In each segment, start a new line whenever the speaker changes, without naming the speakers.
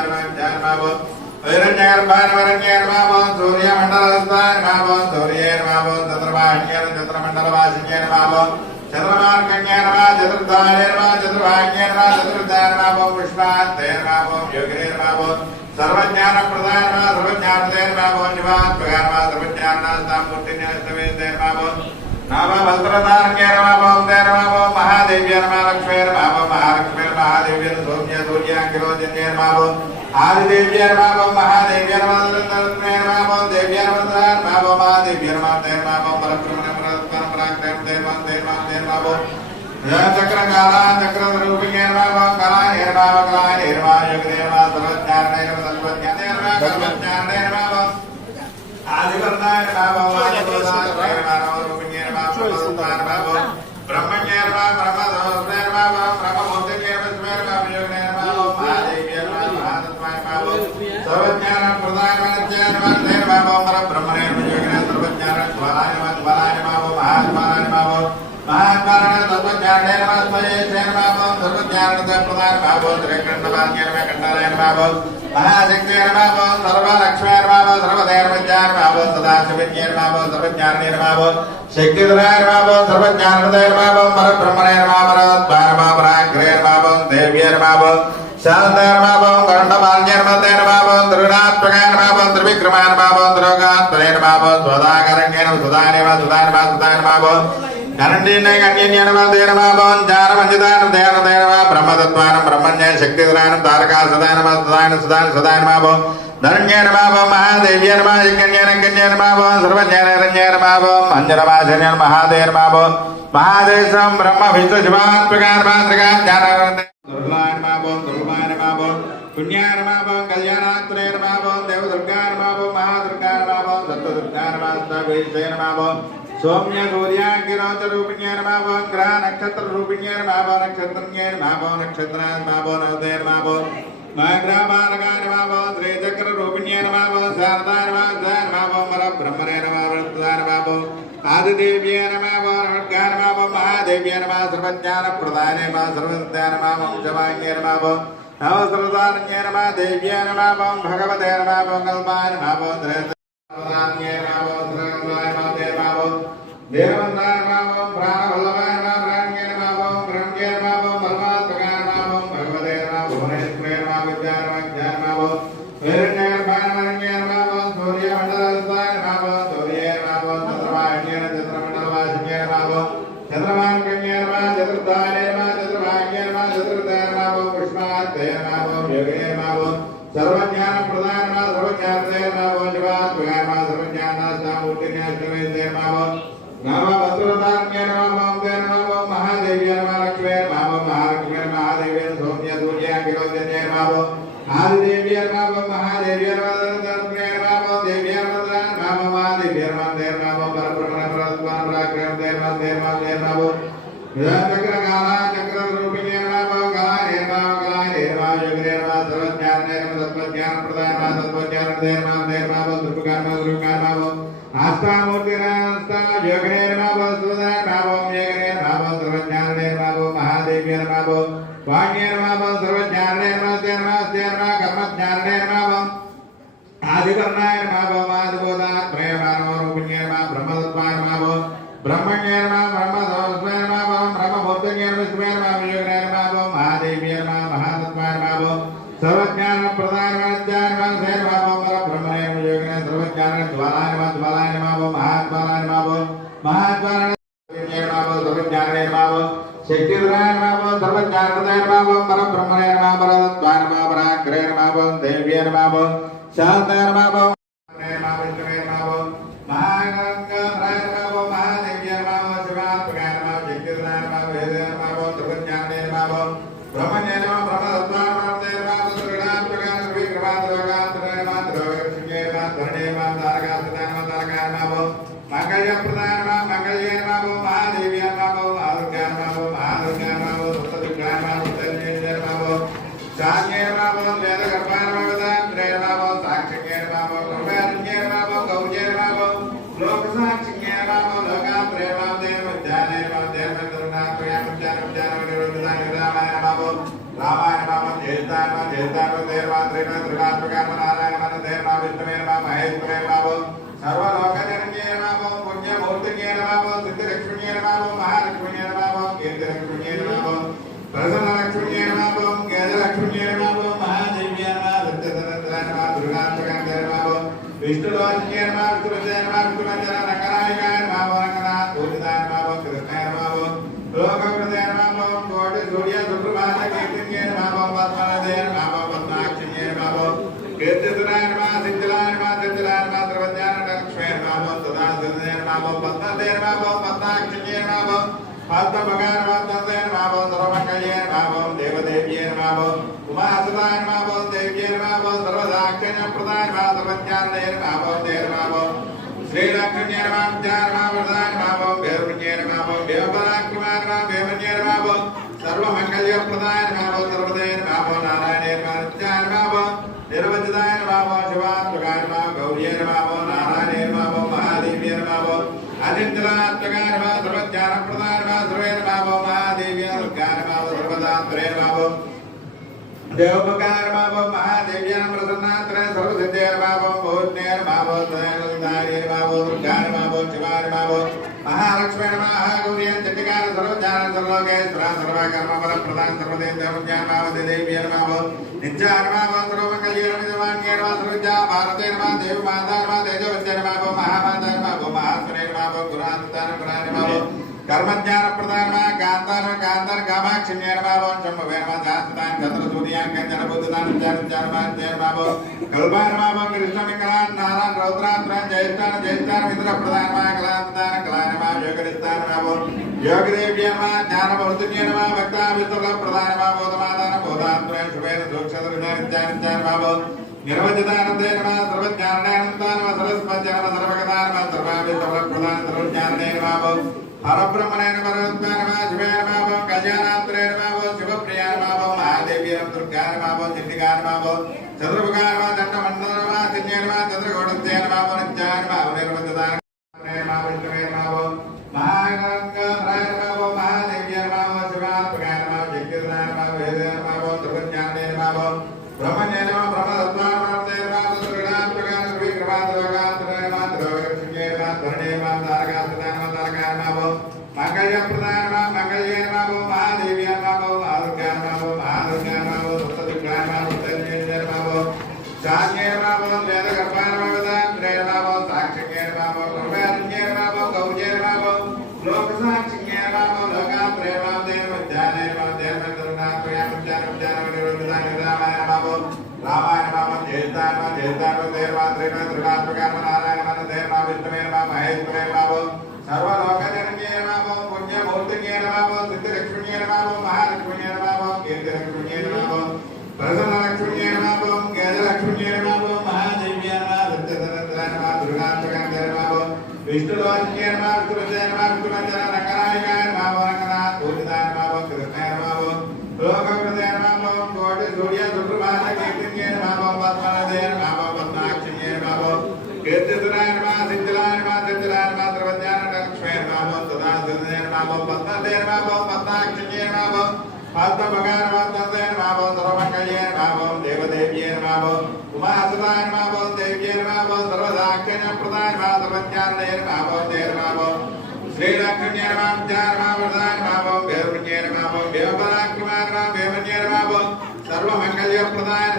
భువనేశ్వరేర్మా పుణ్యార్మా విద్యార్మాభం వైరణ్యేర్భానవరణ్యేర్మాభం సూర్యమండలస్థార్మాభం సూర్యేర్మాభం చంద్రవాహ్యేర్ చంద్రమండలవాసిన్యేర్మాభం கிரோஜன்யர் Mapam ஆதிதேவியர் Mapam Mahadeviyar மாதரத்னயர் Mapam தேவியர் மந்திரார் Mapam Mahadeviyar மாதேர் Mapam பரபிரமணம் ரத்னம் பராக்கிரம் தேவம் தேவம் தேவாபம் சக்கரகாலா சக்கரரூபியர் Mapam கலா நிர்மாவ கலா நிர்மா யுகதேவா சர்வஜானேர் சர்வஜானேர் மா கர்மஜானேர் Mapam ஆதிவர்ணாய Mapam ஆதிவர்ணாய Mapam ரூபியர் Mapam Ropar Mapam ब्रह्मण्यर्वा परमदोर्वा తత్వజ్ఞానేర్మా స్వయేషేర్మాభం సర్వజ్ఞాన ప్రధాన భావం త్రికండవాక్యేర్మ కండాలయ భావం మహాశక్తిర్మాభం సర్వలక్ష్మీర్మాభం సర్వధైర్మజ్ఞానమాభం సదాశివజ్ఞానమాభం సర్వజ్ఞాననిర్మాభం శక్తిధరాయర్మాభం సుధానిమ బ్రహ్మతత్వానం బ్రహ్మణ్య శక్తిధరానం తారకా సదానమ సదాన సదాన సదానమాభం ధరణ్యేనమాభం మహాదేవ్యేనమా యజ్ఞన్యరంగన్యేనమాభం సర్వజ్ఞానరణ్యేనమాభం అంజనమాశన్యన్ మహాదేర్మాభం మహాదేశం బ్రహ్మ విశ్వ శివాత్మకార్మాత్రికా జ్ఞాన దుర్లాయనమాభం దుర్లాయనమాభం పుణ్యానమాభం కళ్యాణాత్రేనమాభం దేవదుర్గానమాభం మహాదుర్గానమాభం సత్వదుర్గానమాస్తేనమాభం సౌమ్య సూర్యాంకిరోచ రూపిణ్యేనమాభం గ్రహ నక్షత్ర రూపిణ్యేనమాభం నక్షత్రజ్ఞేనమాభం నక్షత్రాన్మాభం నవదేర్మాభం మాగ్రహమానగానమాభం శ్రీచక్ర రూపిణ్యేనమాభం శారదానమాభం మర బ్రహ్మణేనమాభం ఆదిదేవ్యే నమాభం నమస్కారమాభం మహాదేవ్యే నమ సర్వజ్ఞాన ప్రధానే మా సర్వజ్ఞానమాభం జవాంగే నమాభం నవసర్వదారణ్యే నమ దేవ్యే నమాభం భగవతే నమాభం కల్పాయ నమాభం ధృతరాజ్ఞే నమాభం ధృతరాయ Yeah. Yeah. సర్వజ్ఞాన జ్వాలాయ నమ జ్వాలాయ నమాభం మహాజ్వాలాయ నమాభం మహాజ్వాలాయ శక్తిర్మాభం సర్వజ్ఞానమాభం పరబ్రహ్మణే నమాభం పరతత్వానమాపరాగ్రే నమాభం దేవ్యే నమాభం శాంతర్మాభం బ్రహ్మణ్య నమ బ్రహ్మతత్వానమాభం విష్ణువే నమో మహేశ్వరే నమో సర్వలోకజనకే నమో పుణ్యమూర్తికే నమో సిద్ధిలక్ష్మీయే నమో మహాలక్ష్మీయే నమో కీర్తిలక్ష్మీయే నమో ప్రసన్నలక్ష్మీయే నమో గేదలక్ష్మీయే నమో మహాదేవ్యే నమో సత్యసనత్రాయ నమో దుర్గాత్మకాంతే నమో విష్ణులోచన్యే నమో విష్ణుపదే నమో విష్ణుమంజన రంగనాయకాయ నమో రంగనాథ పూజితాయ నమో కృష్ణాయ నమో లోకకృతే నమో కోటి సూర్య సుప్రభాత కీర్తిన్యే నమో పద్మనదే నమో పద్మాక్షిణ్యే నమో కీర్తితురాయ నమో సిద్ధిలాయ నమో సిద్ధిలాయ నమో త్రివజ్ఞాన లక్ష్మీ నమో సదా సదే నమో పద్మదే నమో పద్మాక్షిణ్యే నమో పద్మభగాయ నమో సర్వమంగళ్యే నమో దేవదేవ్యే నమో ఉమాసుదాయ నమో దేవ్యే నమో సర్వదాక్షిణ్య ప్రదాయ నమో సర్వజ్ఞానదే నమో దే నమో శ్రీలక్ష్మణ్యే నమో జ్ఞాన నమో ప్రదాయ నమో దేవపరాక్రమాయ సర్వమంగళ్య ప్రదాయ దేవపకారమాపం మహాదేవ్యాన ప్రసన్నాత్రే సర్వసిద్ధేర్మాపం భూజ్ఞేర్మాపో దయానందార్యేర్మాపో దుర్గార్మాపో శివార్మాపో మహాలక్ష్మీర్మా గౌర్యం చట్టికార సర్వజ్ఞాన సర్వలోకేశ్వర సర్వకర్మ ఫల ప్రధాన సర్వదేవ్యామావతి దేవ్యర్మాపో నిత్యార్మాపో సర్వమంగళ్యేర్మిదవాన్యేర్మా సర్వజ్ఞా భారతేర్మా దేవి మాతార్మా కర్మజ్ఞాన ప్రధానమా కాంతాన కాంతాన కామాక్షి నేరబాబం చమ్మ వేమ శాస్త్రాన్ గతర సూర్యాన్ కంజన బుద్ధుదాన్ జ్ఞాన జ్ఞానమాన్ జయబాబు కల్పానమాబం కృష్ణ వికలాన్ నారాయణ రౌద్రాత్రాన్ జయస్థాన జయస్థాన మిత్ర ప్రధానమా కళాంతాన కళానమా యోగరిస్తానమాబో యోగదేవ్యమా జ్ఞాన భక్తున్యనమా భక్తా ప్రధానమా బోధమాదాన బోధాంతురే శుభేన సూక్షత జ్ఞాన జ్ఞానబాబు నిర్వచితానందే నమ సర్వజ్ఞానానందాన సరస్వజ్ఞాన సర్వగదాన సర్వాభిష్టవ ప్రధాన సర్వజ్ఞానే నమాబో పరబ్రహ్మణైన పరమాత్మాన శివే నమో మహాదేవ్యం నమో శివప్రియ చంద్రముఖానమా దండమండలమా దుర్గా నమో చిట్టిగా కీర్తితురాయ నమో సిద్ధిలాయ నమో సిద్ధిలాయ నమో త్రివజ్ఞాన లక్ష్మీ నమో సదా సదే నమో పద్మదే నమో పద్మాక్షిణ్యే నమో పద్మభగాయ నమో తందే నమో సర్వమంగళ్యే నమో దేవదేవ్యే నమో ఉమాసుదాయ నమో దేవ్యే నమో సర్వదాక్షిణ్య ప్రదాయ నమో సర్వజ్ఞానదే నమో they Namo శ్రీలక్ష్మణ్య Namo దేవపరాక్రమాయ ప్రదాయ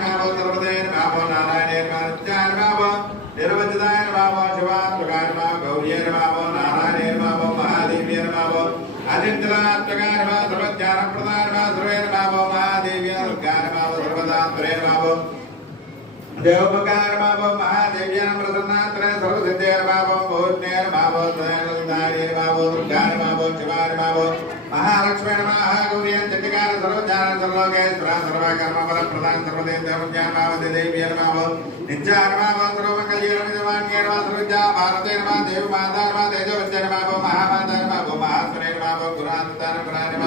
అజింద్రాత్మకాయ Namo సర్వజ్ఞాన ప్రదాయ Namo survey నమో మహాదేవ్య దుర్గా నమో ప్రసన్నాత్రే సర్వజ్ఞాన సర్వలోకేశ్వర సర్వకర్మ ప్రధాన సర్వదేవ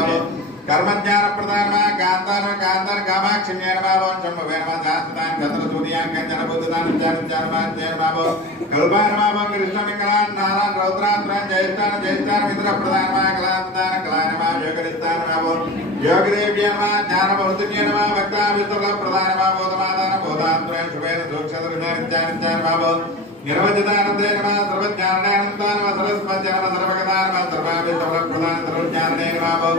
పురాణ కర్మజ్ఞాన ప్రధానమా నమ కాంతాన కాంతాన కామాక్షిణ్య నమ ఓం శంభవే నమ శాస్త్రాన్ కథల సూర్యాన్ కంచన బుద్ధదాన చాన చాన నమ ఓం కల్పాయ నమ కృష్ణ మింగళాన్ నారాయణ రౌద్రాంతరాన్ జయస్థాన జయస్థాన మిత్ర ప్రధానమా కళాంతాన కళానమా యోగరిస్తాన నమ ఓం జ్ఞాన బౌద్ధన్య నమ ప్రధానమా బోధమాదాన బోధాంతరాయ శుభేన సూక్షత విధాన నమ ఓం నిర్వచితానందే నమ సర్వజ్ఞానానందా నమ సరస్వత్య నమ నమ సర్వాభిష్టఫల సర్వజ్ఞానే నమ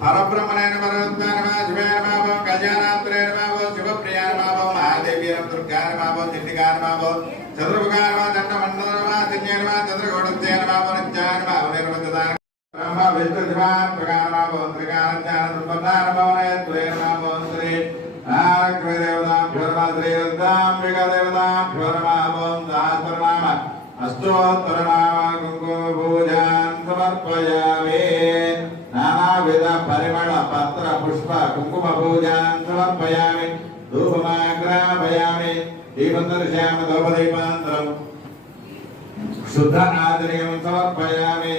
పరబ్రహ్మణే నమ నమ శివే నమ గజానాత్రే నమ శివప్రియ నమ మహాదేవి నమ దుర్గా నమ నమ చతుర్ముఖా నమ దండమండల నమ నమ నమ నిత్యా నమ విష్ణు శివాన్ అష్టోత్తరనామ సమర్పయామి నానావిధ పరిమళ పత్ర పుష్ప కుంకుమ పూజాన్ సమర్పయామి ధూపమాగ్రాపయామి ధూపదీపాంతరం శుద్ధ ఆదర్యం సమర్పయామి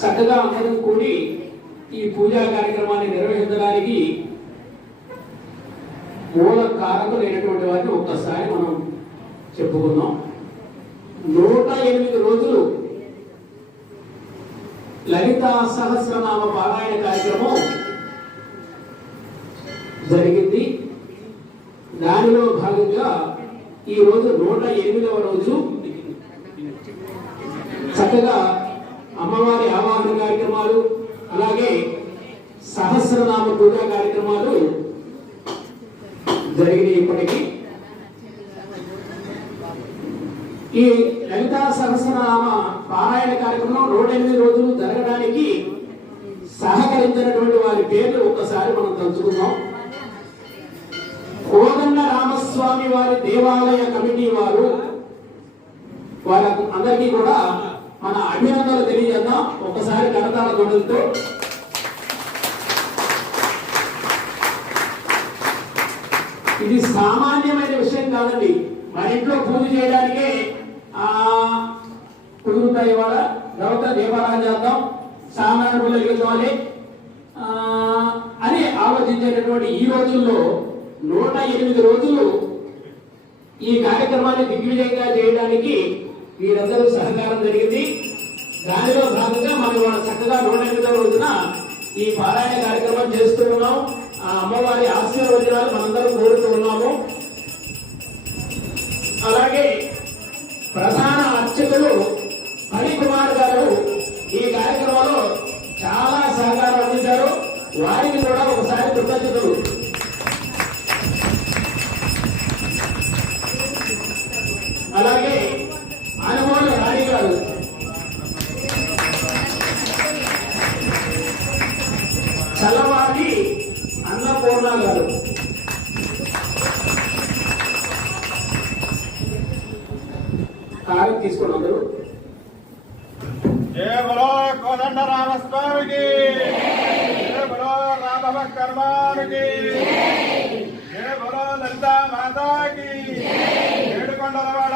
చక్కగా అందరం కూడి ఈ పూజా కార్యక్రమాన్ని నిర్వహించడానికి మూల కారకులైనటువంటి వారిని ఒక్కసారి మనం చెప్పుకుందాం. నూట ఎనిమిది రోజులు లలిత సహస్రనామ పారాయణ కార్యక్రమం జరిగింది. దానిలో భాగంగా ఈ రోజు నూట ఎనిమిదవ రోజు చక్కగా అమ్మవారి ఆవాహన కార్యక్రమాలు అలాగే సహస్రనామ పూజా కార్యక్రమాలు జరిగినాయి ఇప్పటికీ. ఈ లలితా సహస్రనామ పారాయణ కార్యక్రమం నూట ఎనిమిది రోజులు జరగడానికి సహకరించినటువంటి వారి పేర్లు ఒక్కసారి మనం తలుచుకుందాం. కోదండ రామస్వామి వారి దేవాలయ కమిటీ వారు వాళ్ళ అందరికీ కూడా మన అభినందనలు తెలియజేద్దాం. ఒక్కసారి కరతాల గొడవలతో ఇది సామాన్యమైన విషయం కాదండి. మన ఇంట్లో పూజ చేయడానికే కుదురుతాయి ఇవాళ. తర్వాత దీపారాధన చేద్దాం. సామాన్య పూజలు వెలిగించాలి అని ఆలోచించేటటువంటి ఈ రోజుల్లో నూట ఎనిమిది రోజులు ఈ కార్యక్రమాన్ని దిగ్విజయంగా చేయడానికి వీరందరూ సహకారం జరిగింది. దానిలో భాగంగా మనం ఇవాళ చక్కగా నూట ఎనిమిదో రోజున ఈ పారాయణ కార్యక్రమం చేస్తూ ఉన్నాం. ఆ అమ్మవారి ఆశీర్వచనాలు మనందరం కోరుతూ ఉన్నాము. అలాగే ప్రధాన అర్చకులు హరికుమార్ గారు ఈ కార్యక్రమంలో చాలా సహకారం అందించారు. వారికి కూడా ఒకసారి కృతజ్ఞతలు. అలాగే చల్లవారి అన్నపూర్ణ గారు. కారు తీసుకోండి
జయ బలో కోదండ రామస్వామికి. జయ బలో రామ భక్తర్మానికి జయ బలో లలితా మాతాకి. ఏడుకొండలవాడ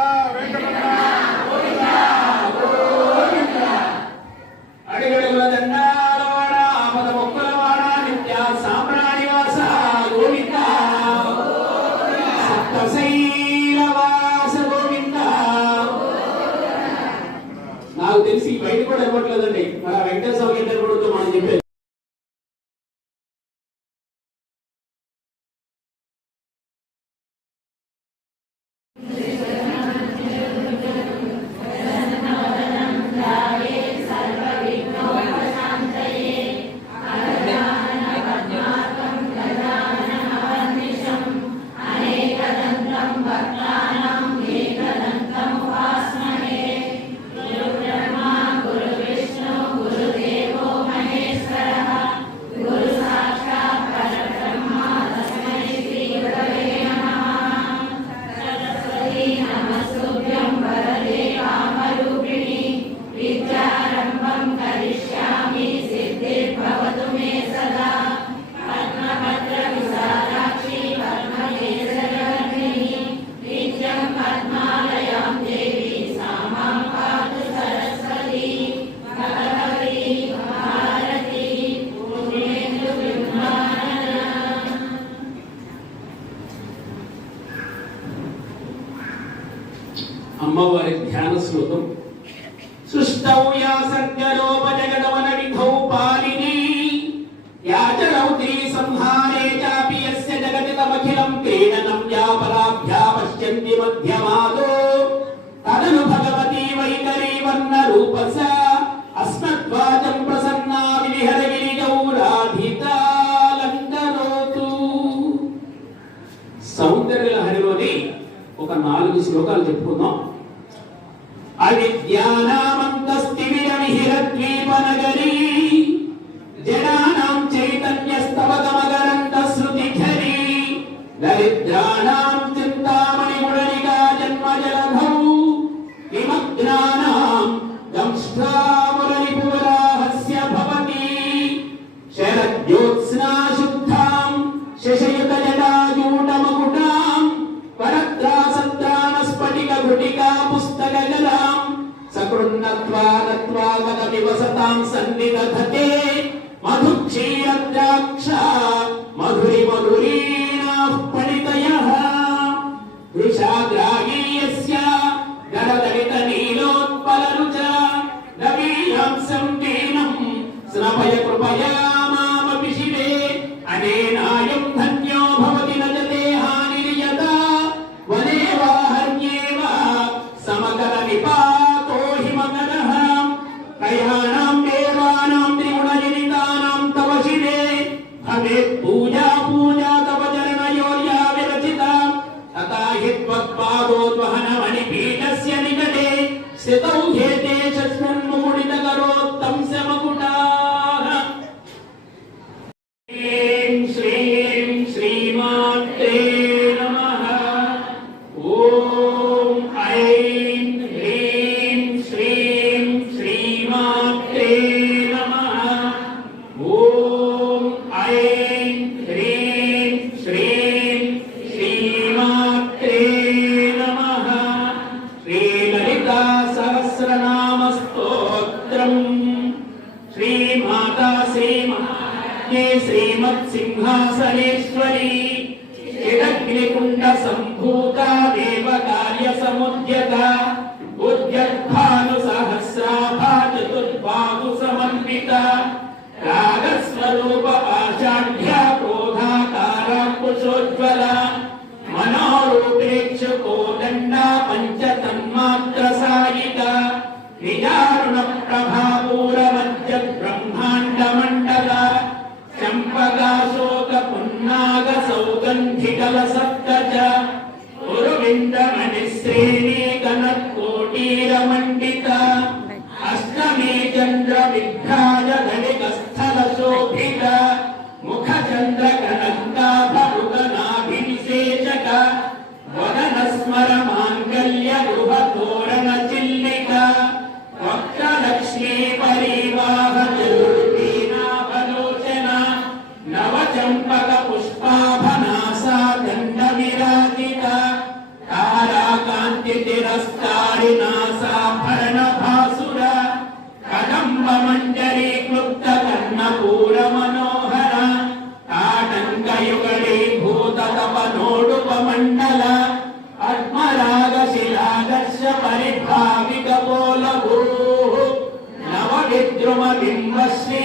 नत्वा नत्वा वनविवसतां सन्निदधते मधुक्षीरद्राक्षा मधुरि मधुरि పరిభావిక మూలభూ నవ విద్రుమ బింబశ్రీ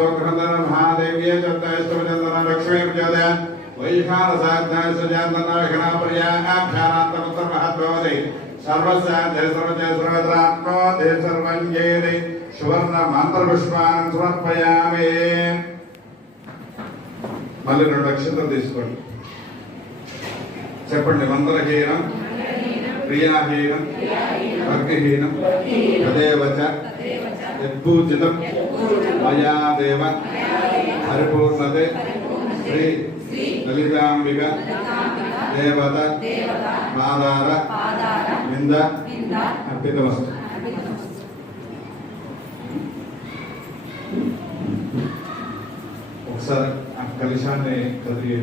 బ్రహ్మత్వం ప్రజా సౌగ్రంధన మహాదేవ్యే చందన లక్ష్మీ ప్రచోదయ వైఖాన సాధ్యాయ సుజాతన విఘ్నాపర్యాభ్యానాంతమత్ర మహద్భవతి సర్వస్యాధ్య సర్వజయ సర్వత్రాత్మో దే సర్వం జయతి సువర్ణ మంత్ర పుష్పాన్ని సమర్పయామి మళ్ళీ రెండు నక్షత్రం తీసుకోండి చెప్పండి మంత్రహీనం క్రియాహీనం భక్తిహీనం తదేవచ యద్భూజితం మయా దేవ పరిపూర్ణతే శ్రీ లలితాంబిక దేవత మాదార నింద అర్పితమస్తు. ఒకసారి ఆ కలిశాన్ని కదిలి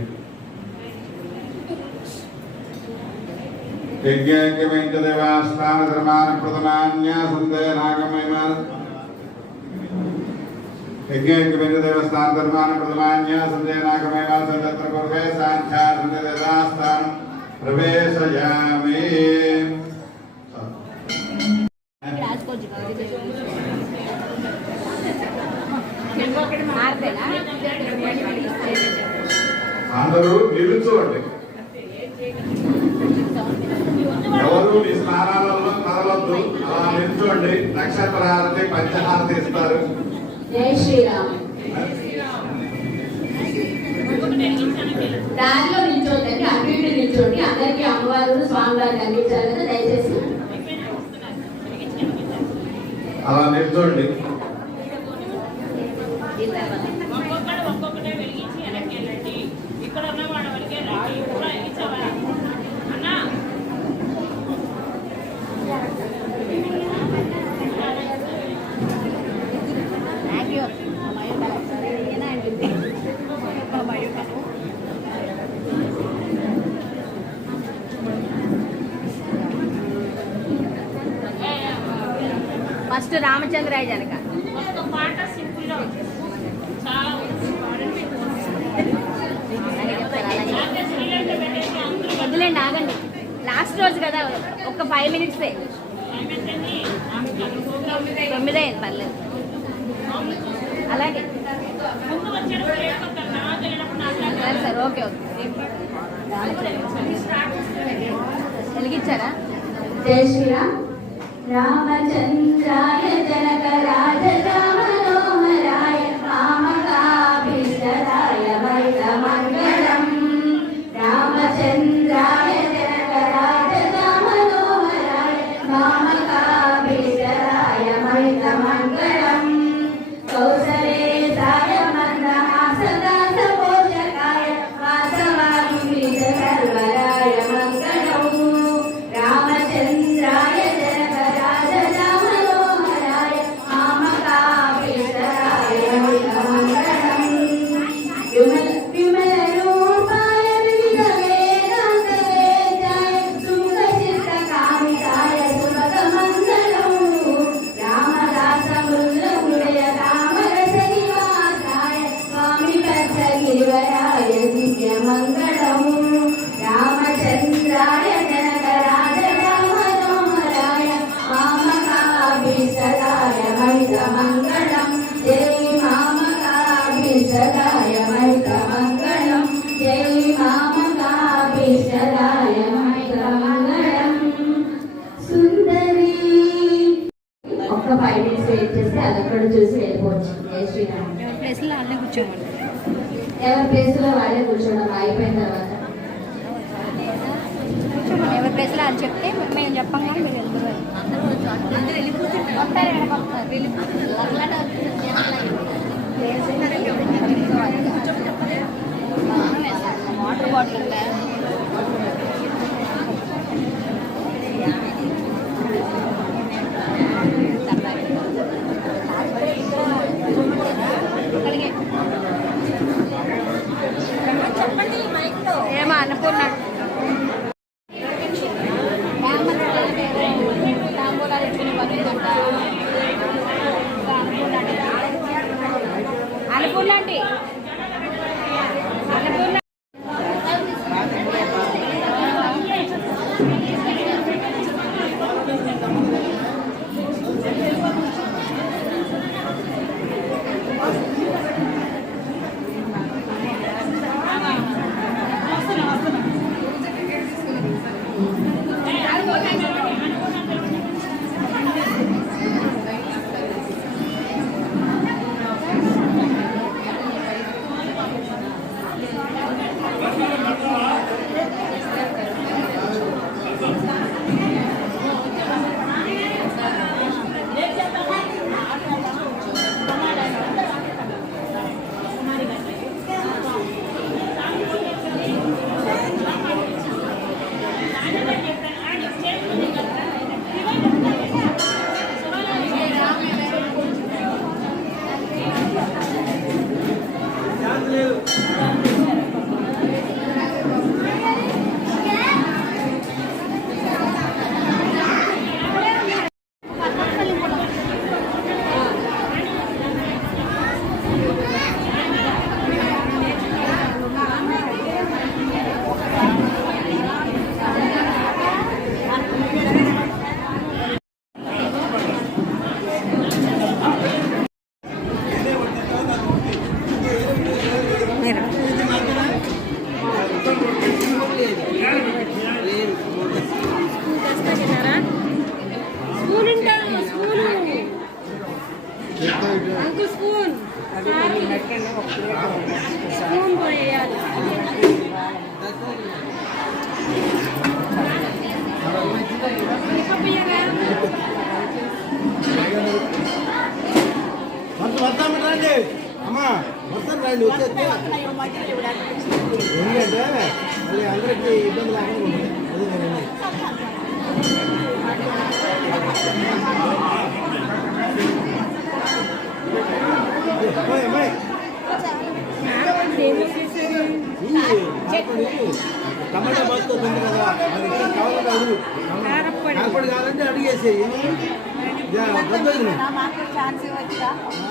యజ్ఞైక్యమైక్యదేవాస్థాన ధర్మాన ప్రథమాన్యాసందే నాగమయమాన యజ్ఞైక్యమైన ధర్మాన ప్రథమాన్యాసందే నాగమయమాన తత్ర కుర్వే సాంఖ్యాసందే దేవాస్థానం ప్రవేశయామి అందరూ నిలుచోండి ఎవరు మీ స్నానాలలో తరలొద్దు. అలా నిల్చోండి. నక్షత్రహారతి పంచహారతి ఇస్తారు.
జై శ్రీరామ్. దారిలో నిల్చోండి అటు ఇటు నిల్చోండి. అందరికీ అమ్మవారు స్వామివారికి అందించాలి కదా దయచేసి.
అలా నిల్చోండి.
ちゃんぐらいじゃない
ప్లేస్లో అన్నీ కూర్చోమని.
ఎవరి ప్లేస్లో వాళ్ళే కూర్చోవడం? అయిపోయిన తర్వాత?
ఎవరి ప్లేస్లో అని చెప్తే Emma, ano po na? రండి అమ్మా మొత్తం
రండి వచ్చేస్తే ఎందుకంటే మళ్ళీ అందరికీ ఇబ్బంది లేకుండా అదే టమాటా బాతుతో ఉంది కదా మరి కావాలంటే అడుగు అడిగేసేయి
ఛాన్స్
ఆ,